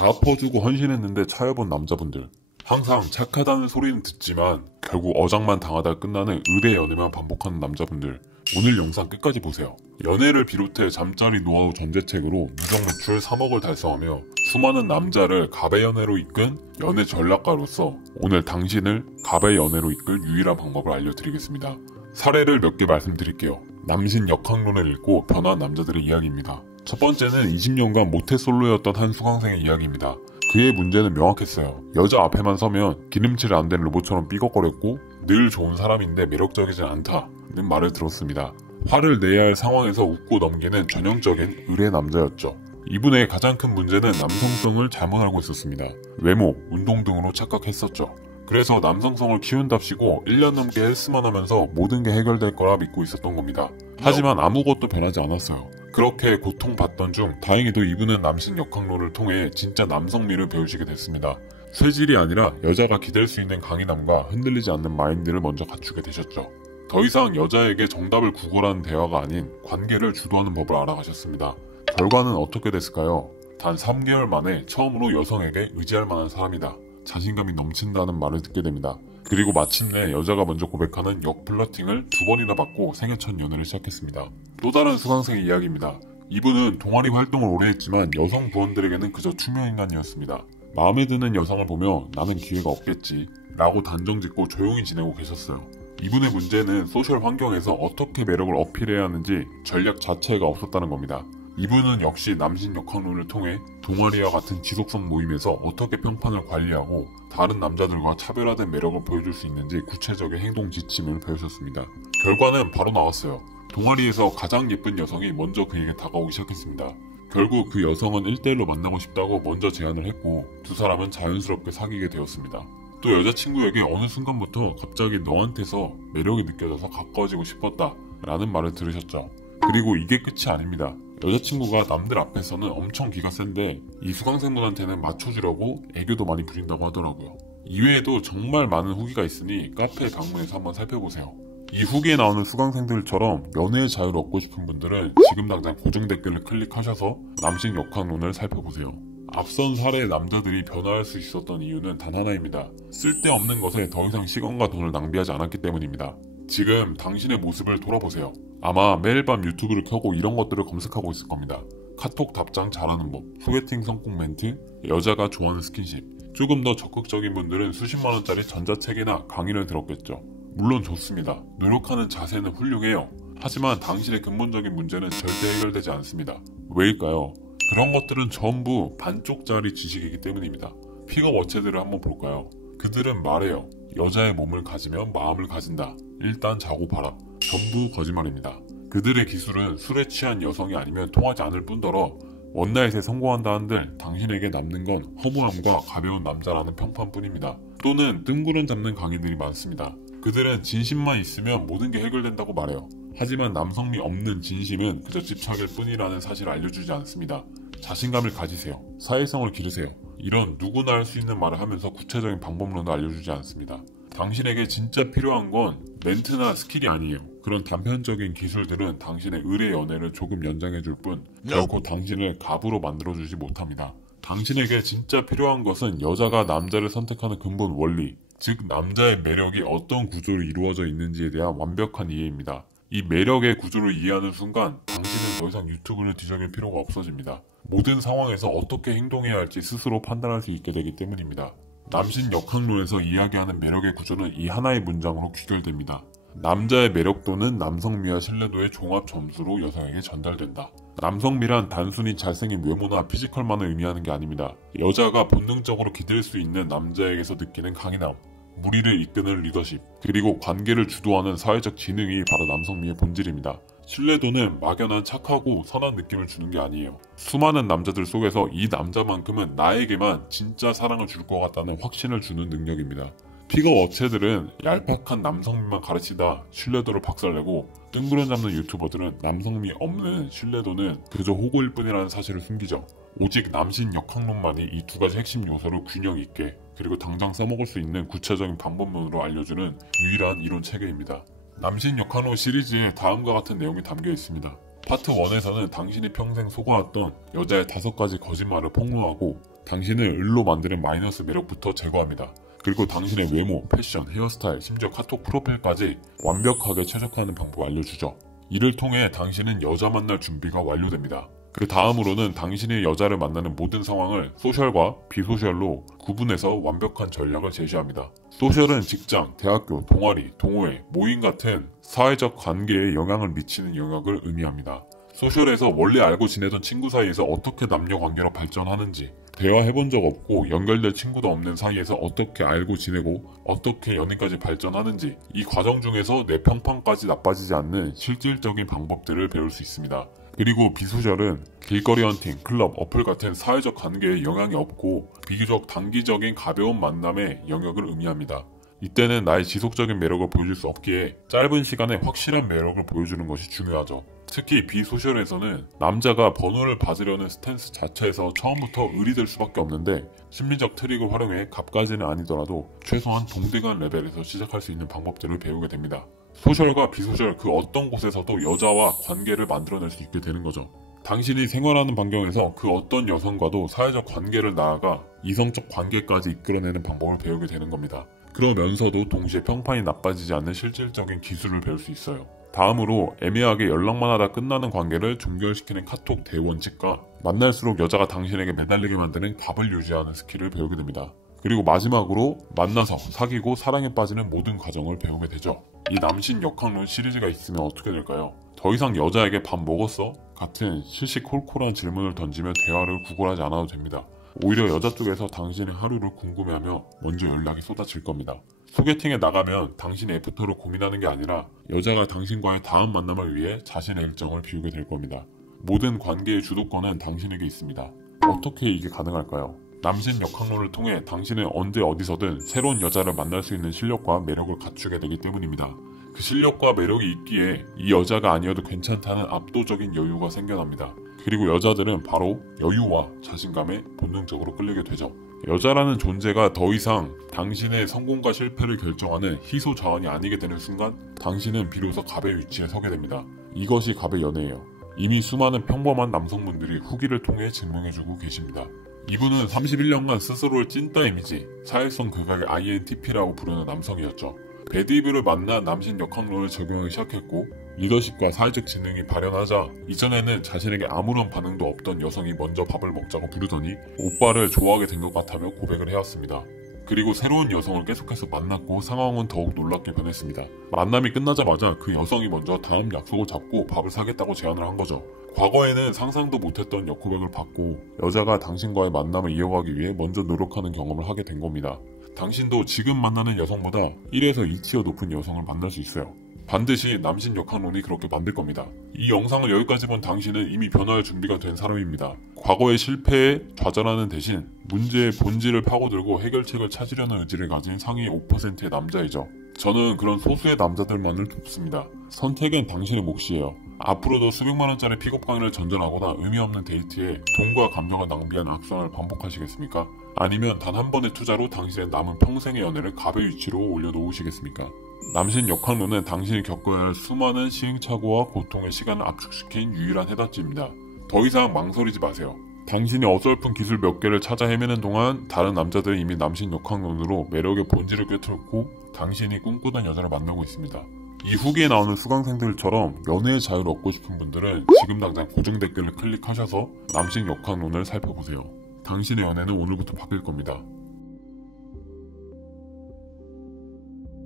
다 퍼주고 헌신했는데 차여본 남자분들. 항상 착하다는 소리는 듣지만 결국 어장만 당하다 끝나는 의뢰 연애만 반복하는 남자분들. 오늘 영상 끝까지 보세요. 연애를 비롯해 잠자리 노하우 전제책으로 누적 매출 3억을 달성하며 수많은 남자를 갑의 연애로 이끈 연애 전략가로서 오늘 당신을 갑의 연애로 이끌 유일한 방법을 알려드리겠습니다. 사례를 몇 개 말씀드릴게요. 남신 역학론을 읽고 변화한 남자들의 이야기입니다. 첫 번째는 20년간 모태솔로였던 한 수강생의 이야기입니다. 그의 문제는 명확했어요. 여자 앞에만 서면 기름칠 안 된 로봇처럼 삐걱거렸고 늘 좋은 사람인데 매력적이진 않다는 말을 들었습니다. 화를 내야 할 상황에서 웃고 넘기는 전형적인 의뢰 남자였죠. 이분의 가장 큰 문제는 남성성을 잘못 알고 있었습니다. 외모, 운동 등으로 착각했었죠. 그래서 남성성을 키운답시고 1년 넘게 헬스만 하면서 모든 게 해결될 거라 믿고 있었던 겁니다. 하지만 아무것도 변하지 않았어요. 그렇게 고통받던 중 다행히도 이분은 남신 역학론을 통해 진짜 남성미를 배우시게 됐습니다. 쇠질이 아니라 여자가 기댈 수 있는 강인함과 흔들리지 않는 마인드를 먼저 갖추게 되셨죠. 더 이상 여자에게 정답을 구걸하는 대화가 아닌 관계를 주도하는 법을 알아가셨습니다. 결과는 어떻게 됐을까요? 단 3개월 만에 처음으로 여성에게 의지할 만한 사람이다. 자신감이 넘친다는 말을 듣게 됩니다. 그리고 마침내 여자가 먼저 고백하는 역플러팅을 2번이나 받고 생애 첫 연애를 시작했습니다. 또 다른 수강생의 이야기입니다. 이분은 동아리 활동을 오래 했지만 여성 부원들에게는 그저 투명인간이었습니다. 마음에 드는 여성을 보며 나는 기회가 없겠지 라고 단정짓고 조용히 지내고 계셨어요. 이분의 문제는 소셜 환경에서 어떻게 매력을 어필해야 하는지 전략 자체가 없었다는 겁니다. 이분은 역시 남신 역학론을 통해 동아리와 같은 지속성 모임에서 어떻게 평판을 관리하고 다른 남자들과 차별화된 매력을 보여줄 수 있는지 구체적인 행동 지침을 배우셨습니다. 결과는 바로 나왔어요. 동아리에서 가장 예쁜 여성이 먼저 그에게 다가오기 시작했습니다. 결국 그 여성은 1대1로 만나고 싶다고 먼저 제안을 했고 두 사람은 자연스럽게 사귀게 되었습니다. 또 여자친구에게 어느 순간부터 갑자기 너한테서 매력이 느껴져서 가까워지고 싶었다 라는 말을 들으셨죠. 그리고 이게 끝이 아닙니다. 여자친구가 남들 앞에서는 엄청 기가 센데 이 수강생분한테는 맞춰주려고 애교도 많이 부린다고 하더라고요. 이외에도 정말 많은 후기가 있으니 카페에 방문해서 한번 살펴보세요. 이 후기에 나오는 수강생들처럼 연애의 자유를 얻고 싶은 분들은 지금 당장 고정 댓글을 클릭하셔서 남신 역학론을 살펴보세요. 앞선 사례의 남자들이 변화할 수 있었던 이유는 단 하나입니다. 쓸데없는 것에 더 이상 시간과 돈을 낭비하지 않았기 때문입니다. 지금 당신의 모습을 돌아보세요. 아마 매일 밤 유튜브를 켜고 이런 것들을 검색하고 있을 겁니다. 카톡 답장 잘하는 법, 소개팅 성공 멘트, 여자가 좋아하는 스킨십. 조금 더 적극적인 분들은 수십만원짜리 전자책이나 강의를 들었겠죠. 물론 좋습니다. 노력하는 자세는 훌륭해요. 하지만 당신의 근본적인 문제는 절대 해결되지 않습니다. 왜일까요? 그런 것들은 전부 반쪽짜리 지식이기 때문입니다. 픽업 업체들을 한번 볼까요? 그들은 말해요. 여자의 몸을 가지면 마음을 가진다. 일단 자고 봐라. 전부 거짓말입니다. 그들의 기술은 술에 취한 여성이 아니면 통하지 않을 뿐더러 원나잇에 성공한다 한들 당신에게 남는 건 허무함과 가벼운 남자라는 평판뿐입니다. 또는 뜬구름 잡는 강의들이 많습니다. 그들은 진심만 있으면 모든 게 해결된다고 말해요. 하지만 남성미 없는 진심은 그저 집착일 뿐이라는 사실을 알려주지 않습니다. 자신감을 가지세요. 사회성을 기르세요. 이런 누구나 할 수 있는 말을 하면서 구체적인 방법론도 알려주지 않습니다. 당신에게 진짜 필요한 건 멘트나 스킬이 아니에요. 그런 단편적인 기술들은 당신의 의뢰 연애를 조금 연장해줄 뿐 결코 당신을 갑으로 만들어주지 못합니다. 당신에게 진짜 필요한 것은 여자가 남자를 선택하는 근본 원리, 즉 남자의 매력이 어떤 구조로 이루어져 있는지에 대한 완벽한 이해입니다. 이 매력의 구조를 이해하는 순간 당신은 더 이상 유튜브를 뒤적일 필요가 없어집니다. 모든 상황에서 어떻게 행동해야 할지 스스로 판단할 수 있게 되기 때문입니다. 남신 역학론에서 이야기하는 매력의 구조는 이 하나의 문장으로 귀결됩니다. 남자의 매력도는 남성미와 신뢰도의 종합 점수로 여성에게 전달된다. 남성미란 단순히 잘생긴 외모나 피지컬만을 의미하는 게 아닙니다. 여자가 본능적으로 기댈 수 있는 남자에게서 느끼는 강인함, 무리를 이끄는 리더십, 그리고 관계를 주도하는 사회적 지능이 바로 남성미의 본질입니다. 신뢰도는 막연한 착하고 선한 느낌을 주는 게 아니에요. 수많은 남자들 속에서 이 남자만큼은 나에게만 진짜 사랑을 줄 것 같다는 확신을 주는 능력입니다. 픽업 업체들은 얄팍한 남성미만 가르치다 신뢰도를 박살내고 뜬구름 잡는 유튜버들은 남성미 없는 신뢰도는 그저 호구일 뿐이라는 사실을 숨기죠. 오직 남신 역학론만이 이 두 가지 핵심 요소를 균형 있게 그리고 당장 써먹을 수 있는 구체적인 방법론으로 알려주는 유일한 이론 체계입니다. 남신 역학론 시리즈에 다음과 같은 내용이 담겨 있습니다. 파트 1에서는 당신이 평생 속아왔던 여자의 5가지 거짓말을 폭로하고 당신을 을로 만드는 마이너스 매력부터 제거합니다. 그리고 당신의 외모, 패션, 헤어스타일, 심지어 카톡 프로필까지 완벽하게 최적화하는 방법을 알려주죠. 이를 통해 당신은 여자 만날 준비가 완료됩니다. 그 다음으로는 당신이 여자를 만나는 모든 상황을 소셜과 비소셜로 구분해서 완벽한 전략을 제시합니다. 소셜은 직장, 대학교, 동아리, 동호회, 모임 같은 사회적 관계에 영향을 미치는 영역을 의미합니다. 소셜에서 원래 알고 지내던 친구 사이에서 어떻게 남녀 관계로 발전하는지, 대화해본 적 없고 연결될 친구도 없는 사이에서 어떻게 알고 지내고 어떻게 연인까지 발전하는지, 이 과정 중에서 내 평판까지 나빠지지 않는 실질적인 방법들을 배울 수 있습니다. 그리고 비소셜은 길거리 헌팅, 클럽, 어플 같은 사회적 관계에 영향이 없고 비교적 단기적인 가벼운 만남의 영역을 의미합니다. 이때는 나의 지속적인 매력을 보여줄 수 없기에 짧은 시간에 확실한 매력을 보여주는 것이 중요하죠. 특히 비소셜에서는 남자가 번호를 받으려는 스탠스 자체에서 처음부터 을이 될 수밖에 없는데 심리적 트릭을 활용해 갑까지는 아니더라도 최소한 동등한 레벨에서 시작할 수 있는 방법들을 배우게 됩니다. 소셜과 비소셜 그 어떤 곳에서도 여자와 관계를 만들어낼 수 있게 되는 거죠. 당신이 생활하는 반경에서 그 어떤 여성과도 사회적 관계를 나아가 이성적 관계까지 이끌어내는 방법을 배우게 되는 겁니다. 그러면서도 동시에 평판이 나빠지지 않는 실질적인 기술을 배울 수 있어요. 다음으로 애매하게 연락만 하다 끝나는 관계를 종결시키는 카톡 대원칙과 만날수록 여자가 당신에게 매달리게 만드는 갑을 유지하는 스킬을 배우게 됩니다. 그리고 마지막으로 만나서 사귀고 사랑에 빠지는 모든 과정을 배우게 되죠. 이 남신 역학론 시리즈가 있으면 어떻게 될까요? 더 이상 여자에게 밥 먹었어? 같은 시시콜콜한 질문을 던지며 대화를 구걸하지 않아도 됩니다. 오히려 여자 쪽에서 당신의 하루를 궁금해하며 먼저 연락이 쏟아질 겁니다. 소개팅에 나가면 당신의 애프터를 고민하는 게 아니라 여자가 당신과의 다음 만남을 위해 자신의 일정을 비우게 될 겁니다. 모든 관계의 주도권은 당신에게 있습니다. 어떻게 이게 가능할까요? 남신 역학론을 통해 당신은 언제 어디서든 새로운 여자를 만날 수 있는 실력과 매력을 갖추게 되기 때문입니다. 그 실력과 매력이 있기에 이 여자가 아니어도 괜찮다는 압도적인 여유가 생겨납니다. 그리고 여자들은 바로 여유와 자신감에 본능적으로 끌리게 되죠. 여자라는 존재가 더 이상 당신의 성공과 실패를 결정하는 희소 자원이 아니게 되는 순간 당신은 비로소 갑의 위치에 서게 됩니다. 이것이 갑의 연애예요. 이미 수많은 평범한 남성분들이 후기를 통해 증명해주고 계십니다. 이분은 31년간 스스로를 찐따 이미지, 사회성 극악의 INTP라고 부르는 남성이었죠. 배드이브를 만나 남신 역학론을 적용하기 시작했고 리더십과 사회적 지능이 발현하자 이전에는 자신에게 아무런 반응도 없던 여성이 먼저 밥을 먹자고 부르더니 오빠를 좋아하게 된 것 같다며 고백을 해왔습니다. 그리고 새로운 여성을 계속해서 만났고 상황은 더욱 놀랍게 변했습니다. 만남이 끝나자마자 그 여성이 먼저 다음 약속을 잡고 밥을 사겠다고 제안을 한 거죠. 과거에는 상상도 못했던 역고백을 받고 여자가 당신과의 만남을 이어가기 위해 먼저 노력하는 경험을 하게 된 겁니다. 당신도 지금 만나는 여성보다 1에서 2티어 높은 여성을 만날 수 있어요. 반드시 남신 역학론이 그렇게 만들 겁니다. 이 영상을 여기까지 본 당신은 이미 변화할 준비가 된 사람입니다. 과거의 실패에 좌절하는 대신 문제의 본질을 파고들고 해결책을 찾으려는 의지를 가진 상위 5%의 남자이죠. 저는 그런 소수의 남자들만을 돕습니다. 선택은 당신의 몫이에요. 앞으로도 수백만원짜리 픽업 강의를 전전하거나 의미 없는 데이트에 돈과 감정을 낭비한 악순환을 반복하시겠습니까? 아니면 단 한 번의 투자로 당신의 남은 평생의 연애를 갑의 위치로 올려놓으시겠습니까? 남신 역학론은 당신이 겪어야 할 수많은 시행착오와 고통의 시간을 압축시킨 유일한 해답지입니다. 더 이상 망설이지 마세요. 당신이 어설픈 기술 몇 개를 찾아 헤매는 동안 다른 남자들은 이미 남신 역학론으로 매력의 본질을 꿰뚫고 당신이 꿈꾸던 여자를 만나고 있습니다. 이 후기에 나오는 수강생들처럼 연애의 자유를 얻고 싶은 분들은 지금 당장 고정 댓글을 클릭하셔서 남신 역학론을 살펴보세요. 당신의 연애는 오늘부터 바뀔 겁니다.